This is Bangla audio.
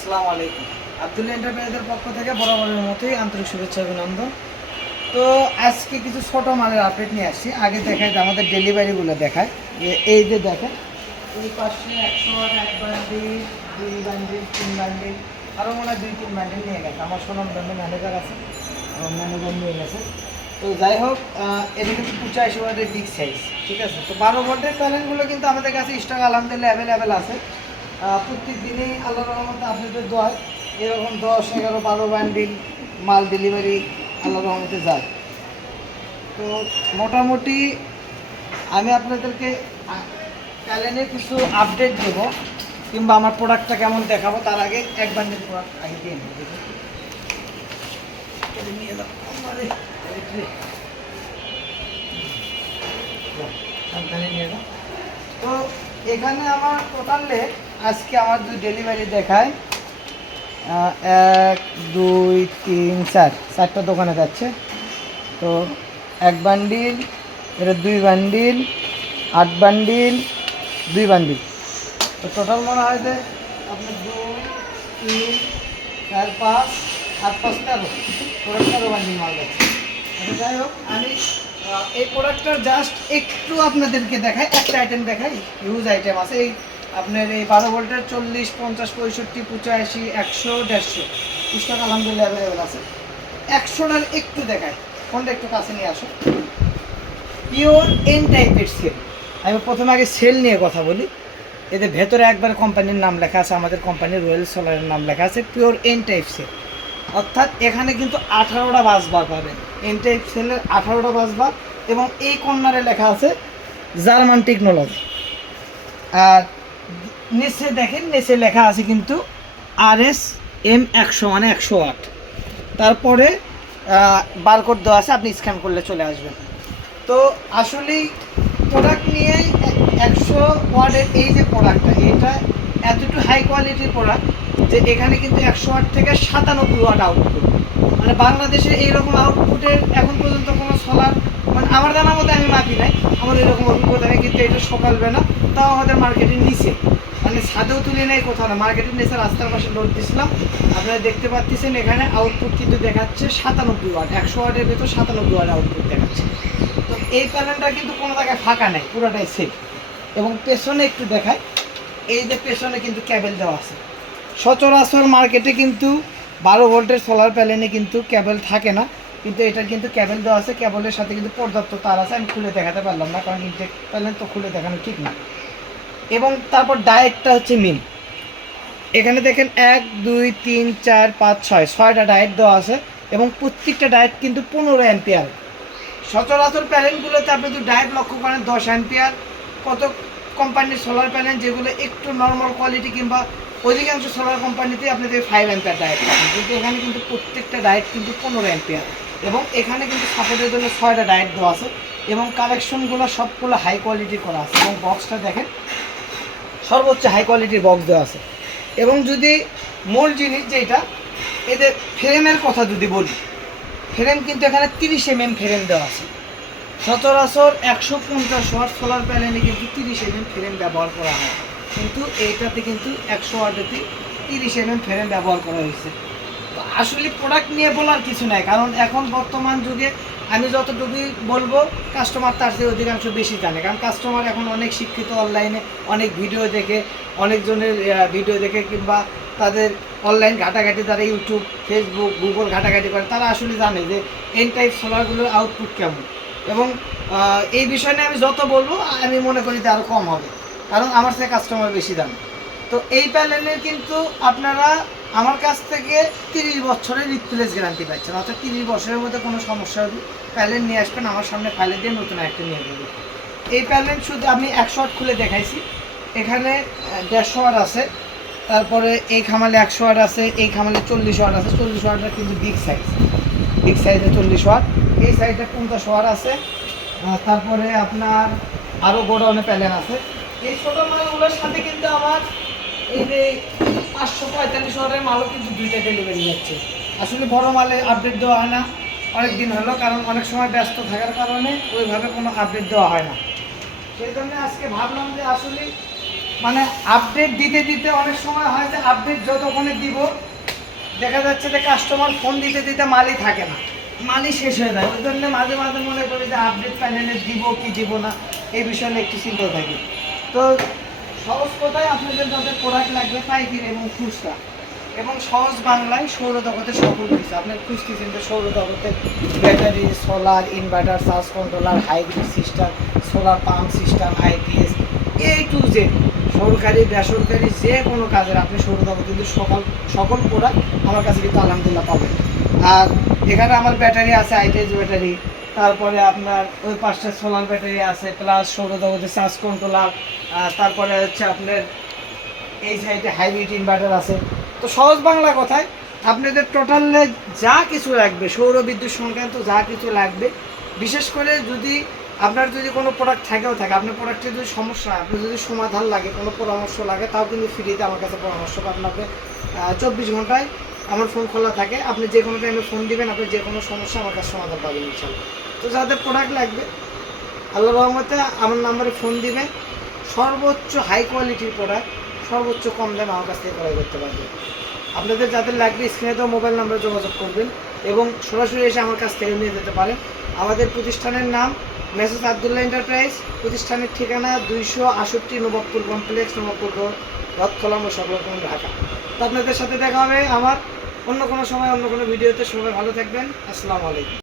আসসালামু আলাইকুম। আব্দুল্লাহ এন্টারপ্রাইজের পক্ষ থেকে বরাবরের মতোই আন্তরিক শুভেচ্ছা অভিনন্দন। তো আজকে কিছু ছোট মালের আপডেট নিয়ে আসছি। আগে দেখায় আমাদের ডেলিভারিগুলো দেখায় যে এই যে দেখেন এই পাশে 100 এক বান্ডিল, 2 বান্ডিল, 3 বান্ডিল, আরও মনে হয় 2-3 বান্ডিল নিয়ে গেছে। আমার সোনাম ব্র্যান্ডের ম্যানেজার আছে, ম্যানেজার নিয়ে গেছে। তো যাই হোক, এটা কিন্তু 85 ওয়াটের বিগ সাইজ, ঠিক আছে। তো 12 ভোল্টের প্যানেলগুলো কিন্তু আমাদের কাছে স্টক আলহামদুলিল্লাহ অ্যাভেলেবেল আছে। প্রত্যেক দিনেই আল্লাহর রহমতে আপনাদের দোয়ায় এরকম 10, 11, 12 বান্ডিল মাল ডেলিভারি আল্লাহর রহমতে যায়। তো মোটামুটি আমি আপনাদেরকে প্যানেলের কিছু আপডেট দেব কিংবা আমার প্রোডাক্টটা কেমন দেখাবো তার আগে এক বান্ডিল প্রোডাক্ট আগে দিয়ে নেব। নিয়ে যাও সাবধানে নিয়ে যাও। তো এখানে আমার টোটালে আজকে আমার যদি ডেলিভারি দেখায় 1, 2, 3, 4 চারটা দোকানে যাচ্ছে। তো 1 বান্ডিল, এটা 2 বান্ডিল, 8 বান্ডিল, 2 বান্ডিল। তো টোটাল মনে হয় যে আপনার 2, 3, 4, 5, 8, 5, 13 টোটাল 13 বান্ডিল মাল যাচ্ছে। আচ্ছা যাই হোক, আমি এই প্রোডাক্টটার জাস্ট একটু আপনাদেরকে দেখাই, একটা আইটেম দেখাই, হিউজ আইটেম আছে। এই আপনার এই 12 ভোল্টের 40, 50, 65, 85, 100, 150 স্টক আলহামদুলিল্লাহ অ্যাভেলেবেল আছে। 100টার একটু দেখাই, ফোনটা একটু কাছে নিয়ে আসো। পিওর এন টাইপের সেল। আমি প্রথমে আগে সেল নিয়ে কথা বলি। এদের ভেতরে একবার কোম্পানির নাম লেখা আছে, আমাদের কোম্পানির রয়্যাল সোলারের নাম লেখা আছে, পিওর এন টাইপ সেল। অর্থাৎ এখানে কিন্তু 18টা বাসবার পাবেন, এন টাইপ সেলের 18টা বাসবার। এবং এই কর্নারে লেখা আছে জার্মান টেকনোলজি। আর নিচে দেখেন, নিচে লেখা আছে কিন্তু RSM100 মানে 100 ওয়াট। তারপরে বারকোড দেওয়া আছে, আপনি স্ক্যান করলে চলে আসবেন। তো আসলেই প্রোডাক্ট নিয়ে 100 ওয়াটের এই যে প্রোডাক্টটা, এটা এতটুকু হাই কোয়ালিটির প্রোডাক্ট যে এখানে কিন্তু 100 ওয়াট থেকে 97 ওয়াট আউটপুট। মানে বাংলাদেশে এইরকম আউটপুটের এখন পর্যন্ত কোনো সোলার, মানে আমার জানার মতো আমি মাপি নাই, আমার এরকম অভিজ্ঞতা নেই। কিন্তু এটা সকালবেলা তাও আমাদের মার্কেটের নিচে, মানে ছাদেও তুলে নেই কোথাও না, মার্কেটের নিচে রাস্তার পাশে লোড দিয়েছিলাম। আপনারা দেখতে পাচ্ছেন এখানে আউটপুট কিন্তু দেখাচ্ছে 97 ওয়াট, 100 ওয়াটের ভেতর 97 ওয়াট আউটপুট দেখাচ্ছে। তো এই প্যানেলটা কিন্তু কোনো জায়গায় ফাঁকা নেই, পুরোটাই সেফ। এবং পেছনে একটু দেখায়, এই যে পেছনে কিন্তু ক্যাবেল দেওয়া আছে। সচরাচর মার্কেটে কিন্তু 12 ভোল্টের সোলার প্যানেলে কিন্তু ক্যাবেল থাকে না, কিন্তু এটা কিন্তু ক্যাবেল দেওয়া আছে। ক্যাবেলের সাথে কিন্তু পর্যাপ্ত তার আছে। আমি খুলে দেখাতে পারলাম না, কারণ ইনটেক প্যানেল তো খুলে দেখানো ঠিক না। এবং তারপর ডায়েটটা হচ্ছে মিন। এখানে দেখেন 1, 2, 3, 4, 5, 6 6টা ডায়েট দেওয়া আছে। এবং প্রত্যেকটা ডায়েট কিন্তু 15 অ্যাম্পিয়ার। সচরাচর প্যানেলগুলোতে আপনি যদি ডায়েট লক্ষ্য করেন 10 অ্যাম্পিয়ার। কত কোম্পানির সোলার প্যানেল যেগুলো একটু নর্মাল কোয়ালিটি কিংবা অধিকাংশ সোলার কোম্পানিতে আপনাদের 5 অ্যাম্পিয়ার ডায়েট পাবেন, কিন্তু এখানে কিন্তু প্রত্যেকটা ডায়েট কিন্তু 15 অ্যাম্পিয়ার। এবং এখানে কিন্তু সাপোর্টের জন্য 6টা ডায়েট দেওয়া আছে। এবং কালেকশনগুলো সবগুলো হাই কোয়ালিটির করা আছে। এবং বক্সটা দেখেন, সর্বোচ্চ হাই কোয়ালিটির বক্স দেওয়া আছে। এবং যদি মূল জিনিস যেটা, এদের ফ্রেমের কথা যদি বলি, ফ্রেম কিন্তু এখানে 30 mm ফ্রেম দেওয়া আছে। সচরাচর 150 ওয়াট সোলার প্যানেলে কিন্তু 30 mm ফ্রেম ব্যবহার করা হয়, কিন্তু এইটাতে কিন্তু 100 ওয়াটেতে 30 mm ফ্রেম ব্যবহার করা হয়েছে। তো আসলে প্রোডাক্ট নিয়ে বলার কিছু নাই, কারণ এখন বর্তমান যুগে আমি যতটুকুই বলবো কাস্টমার তার চেয়ে অধিকাংশ বেশি জানে। কারণ কাস্টমার এখন অনেক শিক্ষিত, অনলাইনে অনেক ভিডিও দেখে, অনেকজনের ভিডিও দেখে কিংবা তাদের অনলাইন ঘাটাঘাটি, তারা ইউটিউব, ফেসবুক, গুগল ঘাটাঘাটি করে, তারা আসলে জানে যে এন টাইপ সোলারগুলোর আউটপুট কেমন। এবং এই বিষয় নিয়ে আমি যত বলবো আমি মনে করি যে আরও কম হবে, কারণ আমার থেকে কাস্টমার বেশি দাম। তো এই প্যানেলের কিন্তু আপনারা আমার কাছ থেকে 30 বছরের রিপ্লেস গ্যারান্টি পাচ্ছেন। অর্থাৎ 30 বছরের মধ্যে কোনো সমস্যা হবে, প্যানেল নিয়ে আসবেন আমার সামনে, ফাইলে দিয়ে নতুন একটা নিয়ে দেবেন। এই প্যানেল শুধু আমি 100 ওয়াট খুলে দেখাইছি, এখানে 150 ওয়াট আছে। তারপরে এই খামালে 100 ওয়াট আছে, এই খামালে 40 ওয়াট আছে। 40 ওয়াটটা কিন্তু বিগ সাইজ, বিগ সাইজে 40 ওয়াট। এই সাইডে 50 ওয়াট আছে। তারপরে আপনার আরও গোডাউনে প্যানেল আছে। এই ছোটো মালগুলোর সাথে কিন্তু আমার এই যে 545 ওয়াটের মালও কিন্তু 2টা ডেলিভারি যাচ্ছে। আসলে বড় মালে আপডেট দেওয়া হয় না অনেক দিন হলো, কারণ অনেক সময় ব্যস্ত থাকার কারণে ওইভাবে কোনো আপডেট দেওয়া হয় না। সেই জন্য আজকে ভাবলাম যে আসলে মানে আপডেট দিতে দিতে অনেক সময় হয় যে আপডেট যতক্ষণে দিব দেখা যাচ্ছে যে কাস্টমার ফোন দিতে দিতে মালই থাকে না, মালই শেষ হয়ে যায়। ওই জন্য মাঝে মাঝে মনে করি যে আপডেট প্যানেলে দিব কি দিব না, এই বিষয়ে একটু চিন্তা থাকি। তো সহজ কথায় আপনাদের যাদের প্রোডাক্ট লাগবে পাইকারি এবং খুচরা এবং সহজ বাংলায় সৌরজগতের সকল কিছু আপনার খুঁজতেছেন যে সৌরজগতের battery, solar, inverter, charge controller, hybrid system, solar pump system, IPS, to Z, সরকারি বেসরকারি যে কোনো কাজের আপনি সৌরজগৎ কিন্তু সকল প্রোডাক্ট আমার কাছে কিন্তু আলহামদুলিল্লাহ পাবেন। আর এখানে আমার ব্যাটারি আছে, আইপিএস ব্যাটারি, তারপরে আপনার ওই 5টা সোলার ব্যাটারি আছে, প্লাস সৌরজগতের চার্জ কন্ট্রোলার, তারপরে হচ্ছে আপনার এই সাইডে হাইব্রিড ইনভার্টার আছে। তো সহজ বাংলা কথায় আপনাদের টোটালে যা কিছু লাগবে সৌর বিদ্যুৎ সংক্রান্ত যা কিছু লাগবে, বিশেষ করে যদি আপনার যদি কোনো প্রোডাক্ট থাকেও থাকে, আপনার প্রোডাক্টের যদি সমস্যা, আপনার যদি সমাধান লাগে, কোনো পরামর্শ লাগে, তাও কিন্তু ফ্রিতে আমার কাছে পরামর্শ পাবেন। আপনি 24 ঘন্টায় আমার ফোন খোলা থাকে, আপনি যে কোনো টাইমে ফোন দিবেন, আপনি যে কোনো সমস্যা আমার কাছে সমাধান পাবেন ইনশাআল্লাহ। তো যাদের প্রোডাক্ট লাগবে আল্লাহর রহমতে আমার নাম্বারে ফোন দিবেন, সর্বোচ্চ হাই কোয়ালিটির প্রোডাক্ট সর্বোচ্চ কম দামে আমার কাছ থেকে ক্রয় করতে পারবেন। আপনাদের যাদের লাগবে স্ক্রিনে তো মোবাইল নাম্বারে যোগাযোগ করবেন এবং সরাসরি এসে আমার কাছ থেকে নিয়ে যেতে পারেন। আমাদের প্রতিষ্ঠানের নাম মেসেজ আব্দুল্লাহ এন্টারপ্রাইজ, প্রতিষ্ঠানের ঠিকানা 268 নবাবপুর কমপ্লেক্স, নবাবপুর রোড, রথখোলা, মোশাররফগঞ্জ, ঢাকা। তো আপনাদের সাথে দেখা হবে আমার অন্য কোনো সময় অন্য কোনো ভিডিওতে। সবাই ভালো থাকবেন। আসসালামু আলাইকুম।